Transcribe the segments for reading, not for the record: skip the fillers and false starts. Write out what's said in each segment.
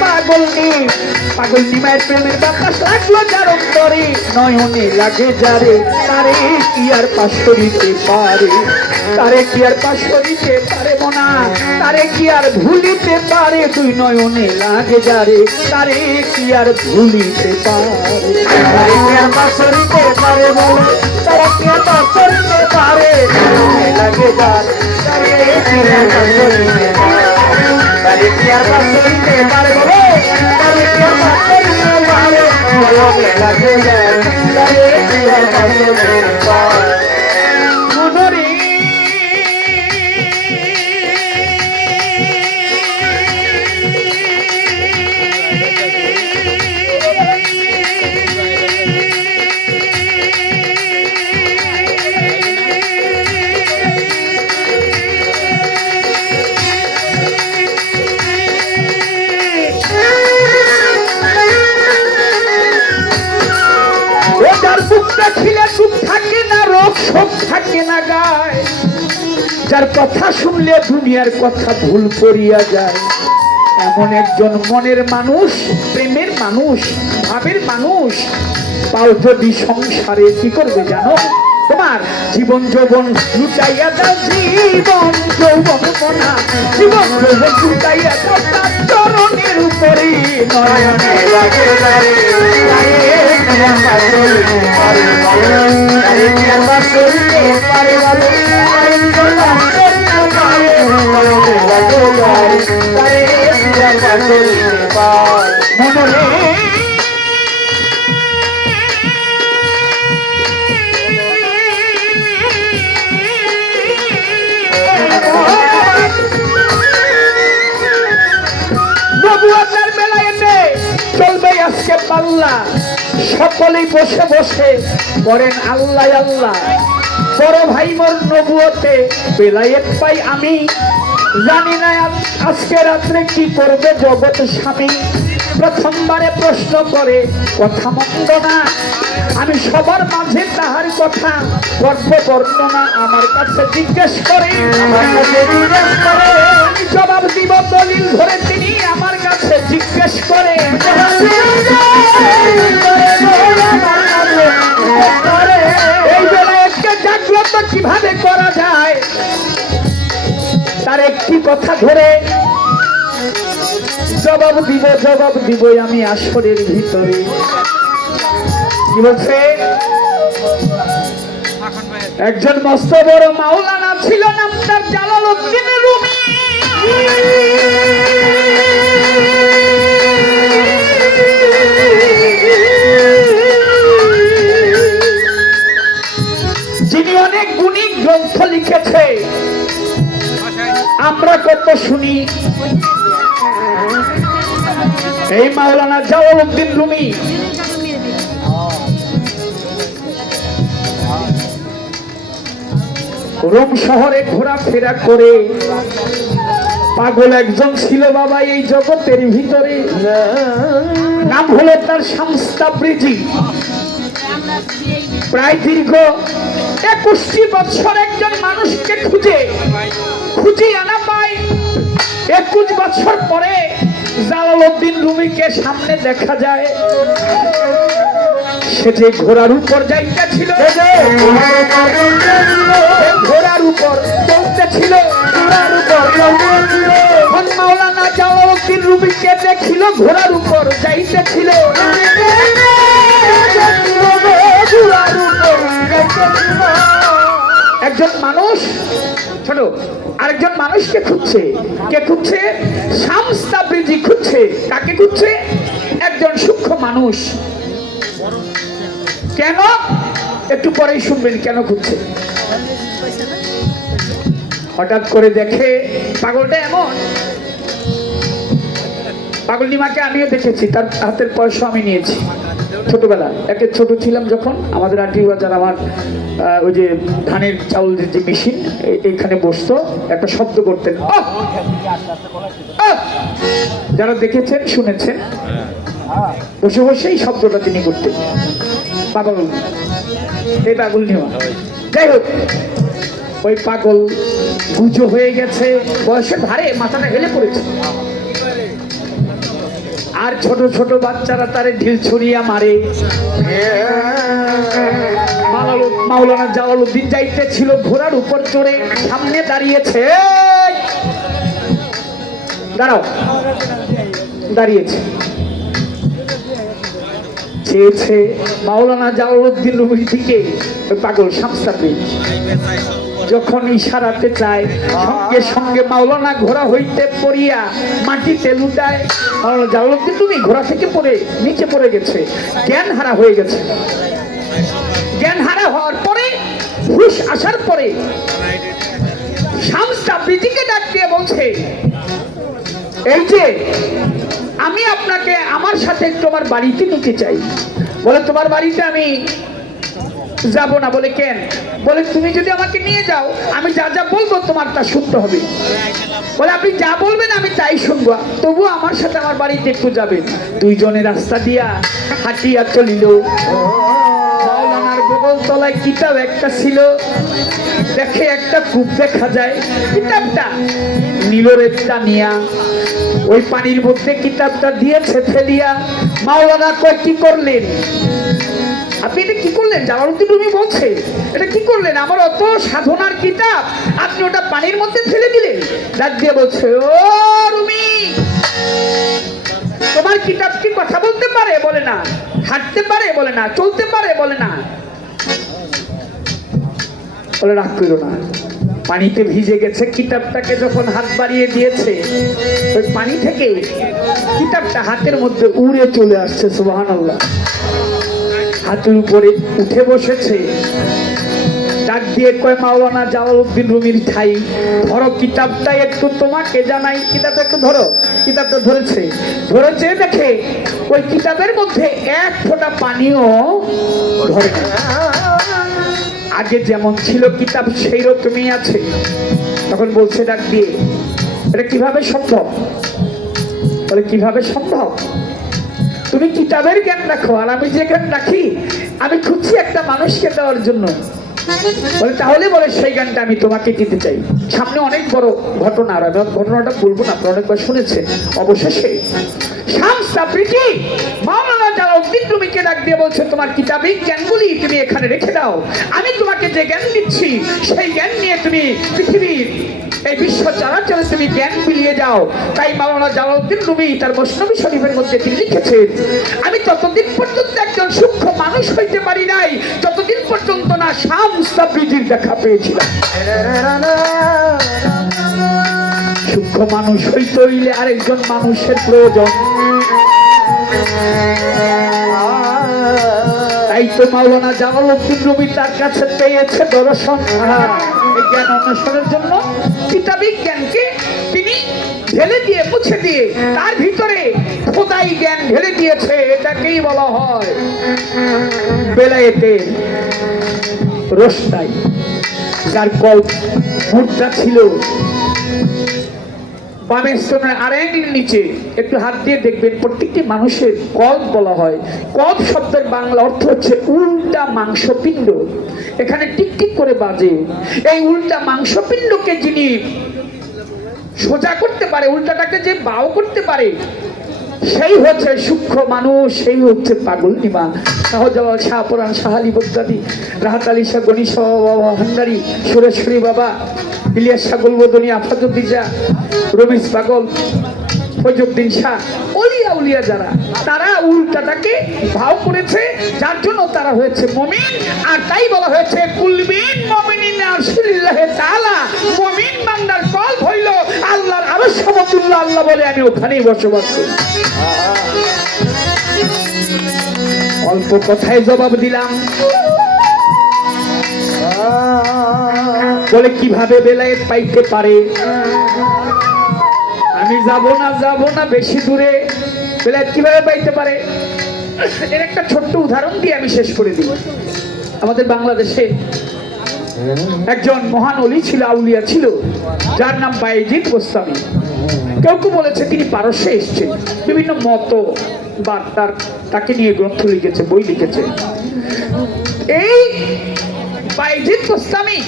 পাগলনি মায়ের প্রেমের বাতাস লাগলো যার অন্তরে, নয়নে লাগে যারে তারে কি আর পাশ করিতে পারে, তারে কি আর পাশ করিতে পারে মনা, তারে কি আর ভুলিতে পারে, তুই নয়নে লাগে যারে তারে কি আর ভুলিতে পারে, তারে কি আর পাশ করিতে পারে বলে, তারে কি আর পাশ করিতে পারে, নয়নে লাগে যারে তারে কি আর পাশ করিতে পারে, তারে কি আর পাশ করিতে পারে বলে, তারে কি আর পাশ করিতে পারে, নয়নে লাগে যারে তারে কি আর পাশ করিতে পারে। মনরে যার কথা শুনলে দুনিয়ার কথা ভুল করিয়া যায়, এমন একজন মনের মানুষ, প্রেমের মানুষ, ভাবের মানুষ পাও যদি সংসারে কি করবে জানো, তোমার জীবন যৌবন লুটাইয়া দাও, জীবন যৌবন মনা, জীবন যৌবন লুটাইয়া দাও তার চরণের উপরে, নয়নে লাগে যারে মনরে নবুয়তের বেলায় চলবে আজকে পাল্লা, সকলেই বসে বসে করেন আল্লাহ আল্লাহ, বড় ভাই মোর নবুয়তে বেলায়েত পাই আমি, জানি না আজকে রাত্রে কি করবে জগৎ স্বামী, প্রথমবারে প্রশ্ন করে কথা মন্দ না, আমি সবার মাঝে তাহার কথা গর্ব বর্ণনা আমার কাছে জিজ্ঞেস করে, জবাব দিব দলিল ধরে তিনি আমার কাছে জিজ্ঞেস করে, এই বেলায়েতকে জাগ্রত কিভাবে করা যায়, তার একটি কথা ধরে জবাব দিব আমি আসরের ভিতরে। কি বলছে, একজন মস্ত বড় মাওলানা ছিল, নাম তার জালালউদ্দিন রুমি, যিনি অনেক গুণী গ্রন্থ লিখেছে, আমরা কত শুনি। এই মাওলানা জালালউদ্দিন রুমি রোম শহরে ঘোরাফেরা করে পাগল একজন ছিল বাবা এই জগতের ভিতরে, নাম হলো তার শামস তাবরিজি। প্রায় দীর্ঘ 21 বছর একজন মানুষকে খুঁজে আনা পায়। 21 বছর পরে জালালউদ্দিন রুমিকে সামনে দেখা যায়, সে যে ঘোড়ার উপর যাইতেছিল, ঘোড়ার উপর চলতেছিল, মাওলানা জালালউদ্দিন রুমিকে দেখিল ঘোড়ার উপর যাইতেছিল, একজন মানুষ ছোট আরেকজন মানুষকে খুঁজছে, কে খুঁজছে? শামস তাবরিজি খুঁজছে। কাকে খুঁজছে? একজন সূক্ষ্ম মানুষ। কেন? একটু পরেই শুনবেন কেন খুঁজছে। হঠাৎ করে দেখে পাগলটা এমন, পাগলনিমাকে আমিও দেখেছি, তার হাতের পয়সা আমি নিয়েছি ছোটবেলা। একে ছোট ছিলাম যখন, আমাদের আন্টি বাজার আমার ওই যে ধানের চাউল যে মেশিন, এইখানে বসতো, একটা শব্দ করতেন, যারা দেখেছেন শুনেছেন, বসে বসেই শব্দটা তিনি করতেন। পাগল, এই পাগলনিমা। যাই হোক, ওই পাগল গুজো হয়ে গেছে, বয়সের ভারে মাথাটা হেলে পড়েছে। আর ছোট ছোট বাচ্চারা তারে ঢিল ছুড়িয়া মারে। মাওলানা জালালউদ্দিন যাইতে ছিল ঘোড়ার উপর চড়ে, সামনে দাঁড়িয়েছে, দাঁড়াও, দাঁড়িয়েছে, চেয়েছে মাওলানা জালালউদ্দিন রুমির দিকে। পাগল শামস তাবরিজ যখন ইশারাতে চায়, সঙ্গে সঙ্গে মাওলানা ঘোড়া হইতে পড়িয়া মাটিতে লুটায়। মাওলানা জালালউদ্দিন রুমি ঘোড়া থেকে পড়ে নিচে পড়ে গেছে, জ্ঞান হারা হয়ে গেছে। জ্ঞান হারা হওয়ার পরে, হুশ আসার পরে শামস তাবরিজিকে ডাক দিয়ে বলছে, এই যে আমি আপনাকে আমার সাথে তোমার বাড়িতে নিতে চাই। বলে তোমার বাড়িতে আমি যাব না। বলে কেন? বলে তুমি যদি আমাকে নিয়ে যাও, আমি যা যা বলবো তোমার তা শুনতে হবে। বলে আপনি যা বলবেন আমি তাই শুনবো, তবু আমার সাথে আমার বাড়িতে একটু যাবেন। দুইজনে রাস্তা দিয়া হাঁটিয়া চলিল। মাওলানার বগল তলায় কিতাব একটা ছিল, দেখে একটা কূপ দেখা যায়, কিতাবটা নীলরে টানিয়া ওই পানির মধ্যে কিতাবটা দিয়েছে ফেলিয়া। মাওলানা কয় কি করলেন আপনি? এটা কি করলেন? জালালউদ্দিন রুমি বলছে, এটা কি করলেন? আমার অত সাধনার কিতাব আপনি ওটা পানির মধ্যে ফেলে দিলেন। ডাক দিয়ে বলছে, ও রুমি, তোমার কিতাব কি কথা বলতে পারে? বলে না। হাঁটতে পারে? বলে না। চলতে পারে? বলে না। বলে রাগ করো না, পানিতে ভিজে গেছে। কিতাবটাকে যখন হাত বাড়িয়ে দিয়েছে, ওই পানি থেকে কিতাবটা হাতের মধ্যে উড়ে চলে আসছে। সুবহানাল্লাহ। হাতের উপরে উঠে বসেছে। ডাক দিয়ে কয়, মাওলানা জালালউদ্দিন রুমির ঠাই, ধরো কিতাবটা একটু তোমাকে জানাই। কিতাবটা একটু ধরো। কিতাবটা ধরেছে, ধরেছে দেখে ওই কিতাবের মধ্যে এক ফোঁটা পানিও ধরে না। আগে যেমন ছিল কিতাব সেই রকমই আছে। তখন বলছে ডাক দিয়ে, এটা কিভাবে সম্ভব? বলে কিভাবে সম্ভব? তুমি কিতাবের জ্ঞান রাখো, আর আমি যে জ্ঞান রাখি আমি খুঁজছি একটা মানুষকে দেওয়ার জন্য। বলে তাহলে? বলে সেই জ্ঞানটা আমি তোমাকে দিতে চাই। সামনে অনেক বড় ঘটনা, আর আমি ঘটনাটা বলবো না, আপনারা অনেকবার শুনেছেন। অবশেষে শামস তাবরিজি মাওলানা জালালউদ্দিন রুমিকে ডাক দিয়ে বলছে, তোমার কিতাবী জ্ঞানগুলি তুমি এখানে রেখে দাও। আমি তোমাকে যে জ্ঞান দিচ্ছি সেই জ্ঞান নিয়ে তুমি পৃথিবীর এই বিশ্ব চরাচরে তুমি জ্ঞান বিলিয়ে যাও। তাই মাওলানা জালালউদ্দিন রুমি তার মসনবী শরীফের মধ্যে তিনি লিখেছেন, আমি ততদিন পর্যন্ত একজন সূক্ষ্ম মানুষ হইতে পারি নাই যতদিন পর্যন্ত না শামস তাবরিজির দেখা পেয়েছিলাম। সূক্ষ্ম মানুষ হইতে হইলে আরেকজন মানুষের প্রয়োজন। তাই তো মাওলানা জালালউদ্দিন রুমি তার কাছে পেয়েছে দর্শন। এই জ্ঞান অন্বেষণের জন্য কিতাবী জ্ঞানকে তিনি ঢেলে দিয়ে, মুছে দিয়ে তার ভিতরে খোদাই জ্ঞান ঢেলে দিয়েছে। এটাকেই বলা হয় বেলায়েতের রোশনাই। যার কল্প মুদ্রা ছিল বামের স্তনের আরেকটির নিচে, একটু হাত দিয়ে দেখবেন প্রত্যেকটি মানুষের কল্প বলা হয়। কল্প শব্দের বাংলা অর্থ হচ্ছে উল্টা মাংসপিণ্ড। এখানে টিকটিক করে বাজে। এই উল্টা মাংসপিণ্ডকে যিনি সোজা করতে পারে, উল্টাটাকে যে বাও করতে পারে, সেই হচ্ছে সূক্ষ্ম মানুষ, সেই হচ্ছে পাগল নিমা। শাহজালাল, শাহপুরাণ, শাহালি বগদাদি, রাহাত আলী শাহ, গণি শাহ বাবা ভান্ডারী, সুরেশ্বরী বাবা, ইলিয়াস শাহ গুলবদনী, আফাজুদ্দিজা, রমিজ পাগল, ফৈজুদ্দিন শাহ, ওলিয়া উলিয়া যারা, তারা উল্টাটাকে ভাও করেছে, যার জন্য তারা হয়েছে মুমিন। আর তাই বলা হয়েছে কুলবিন মুমিনিন আরশিল্লাহি তাআলা, মুমিন বান্দার কল্প হইল আল্লাহর আরশ সমতুল্য। আল্লাহ বলে আমি ওখানেই বসবাস করি। অল্প কথায় জবাব দিলাম। বলে কিভাবে বেলায়েত পাইতে পারে? আমি যাব না বেশি দূরে। বেলায়েত কিভাবে পাইতে পারে? এর একটা ছোট্ট উদাহরণ দিয়ে আমি শেষ করে দিই। আমাদের বাংলাদেশে একজন মহান ওলি ছিল, আউলিয়া ছিল, যার নাম বায়েজিদ বোস্তামি। কেউ কেউ বলেছে তিনি পারস্যে এসেছেন। বিভিন্ন মত বা তাকে নিয়ে গ্রন্থ লিখেছে, বই লিখেছে। এই বায়েজিদ বোস্তামি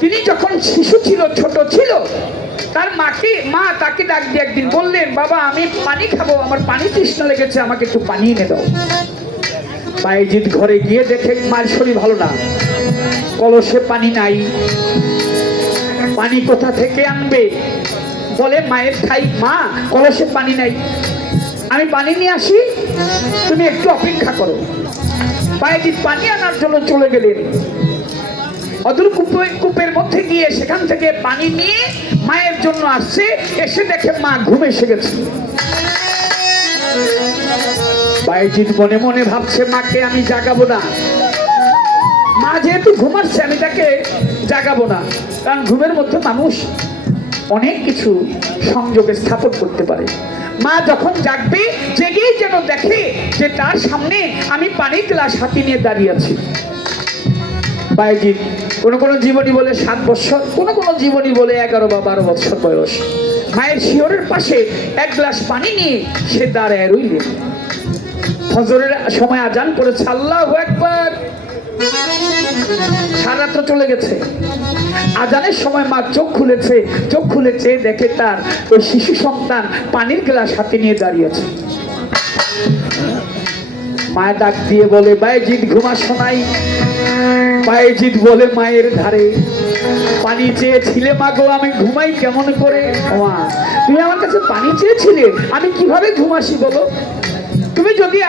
তিনি যখন শিশু ছিল, ছোট ছিল, তার মাকে মা তাকে ডাক দিয়ে একদিন বললেন, বাবা আমি পানি খাবো, আমার পানি তৃষ্ণা লেগেছে, আমাকে একটু পানি এনে দাও। বায়েজিদ ঘরে গিয়ে দেখে মায়ের শরীর ভালো না, কলসে পানি নাই, পানি কোথা থেকে আনবে? বলে মায়ের ঠাই, মা কলসে পানি নাই, আমি পানি নিয়ে আসি, তুমি একটু অপেক্ষা করো। বায়েজিদ পানি আনার জন্য চলে গেলেন। অদূর কূপের মধ্যে গিয়ে সেখান থেকে পানি নিয়ে মায়ের জন্য আসছে, এসে দেখে মা ঘুমে এসে গেছে। বায়েজিদ মনে মনে ভাবছে, মাকে আমি জাগাবো না, মা যেহেতু ঘুমাচ্ছে আমি তাকে জাগাবো না, কারণ ঘুমের মধ্যে মানুষ অনেক কিছু সংযোগে স্থাপন করতে পারে। মা যখন জাগবে, জেগেই যেন দেখে যে তার সামনে আমি পানির গ্লাস হাতে নিয়ে দাঁড়িয়ে আছি। বায়েজিদ কোন জীবনী বলে 7 বছর, কোন জীবনী বলে 11 বা 12 বছর বয়স। মায়ের শিয়রের পাশে এক গ্লাস পানি নিয়ে সে দাঁড়ায় রইলেন। ফজরের সময় আজান করেছে, আল্লাহু আকবার। সারা রাত চলে গেছে, আজানের সময় মা চোখ খুলেছে, দেখে তার ওই শিশু সন্তান পানির গ্লাস হাতে নিয়ে দাঁড়িয়ে আছে। মায়ের ডাক দিয়ে বলে, বায়েজিদ ঘুমাসো নাই? বায়েজিদ বলে, মায়ের ধারে পানি চেয়েছিলে মাগো, আমি ঘুমাই কেমন করে? মা তুমি আমার কাছে পানি চেয়েছিলে, আমি কিভাবে ঘুমাসি বলো?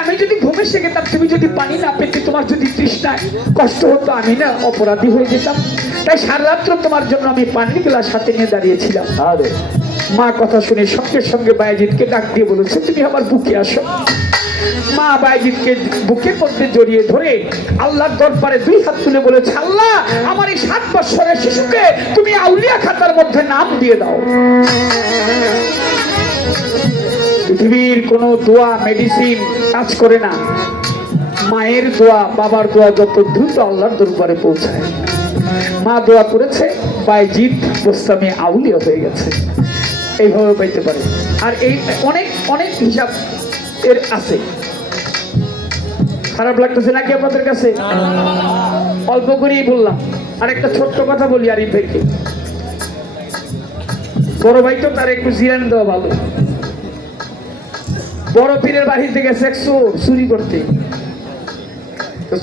আমি যদি ঘুমে শেখেতাম, তুমি যদি পানি না পেতে, তোমার যদি তৃষ্ণায় কষ্ট হতো, আমি না অপরাধী হয়ে যেতাম। তাই সারা রাত্র তোমার জন্য আমি পানির গ্লাস হাতে নিয়ে দাঁড়িয়েছিলাম। মা কথা শুনে সঙ্গে সঙ্গে বায়েজিদকে ডাক দিয়ে বলেছে, তুমি আমার বুকে আসো। মা বায়েজিদকে বুকের মধ্যে জড়িয়ে ধরে আল্লাহর দরবারে 2 হাত তুলে বলেছে, আল্লাহ আমার এই 7 বছরের শিশুকে তুমি আউলিয়া খাতার মধ্যে নাম দিয়ে দাও। পৃথিবীর কোন দোয়া মেডিসিন কাজ করে না, মায়ের দোয়া বাবার দোয়া যত দ্রুত আল্লাহর দরবারে পৌঁছায়। মা দোয়া করেছে, বায়েজিদ বোস্তামি আউলিয়া হয়ে গেছে। এইভাবে পাইতে পারে। আর এই অনেক হিসাব এর আছে। খারাপ লাগতেছে নাকি আপনাদের কাছে? অল্প করেই বললাম। আর একটা ছোট্ট কথা বলি আরিফ ভাইকে, বড় ভাই তো তার একটু জিরান দেওয়া ভালো। বড় পীরের বাড়িতে গেছে চুরি করতে, তো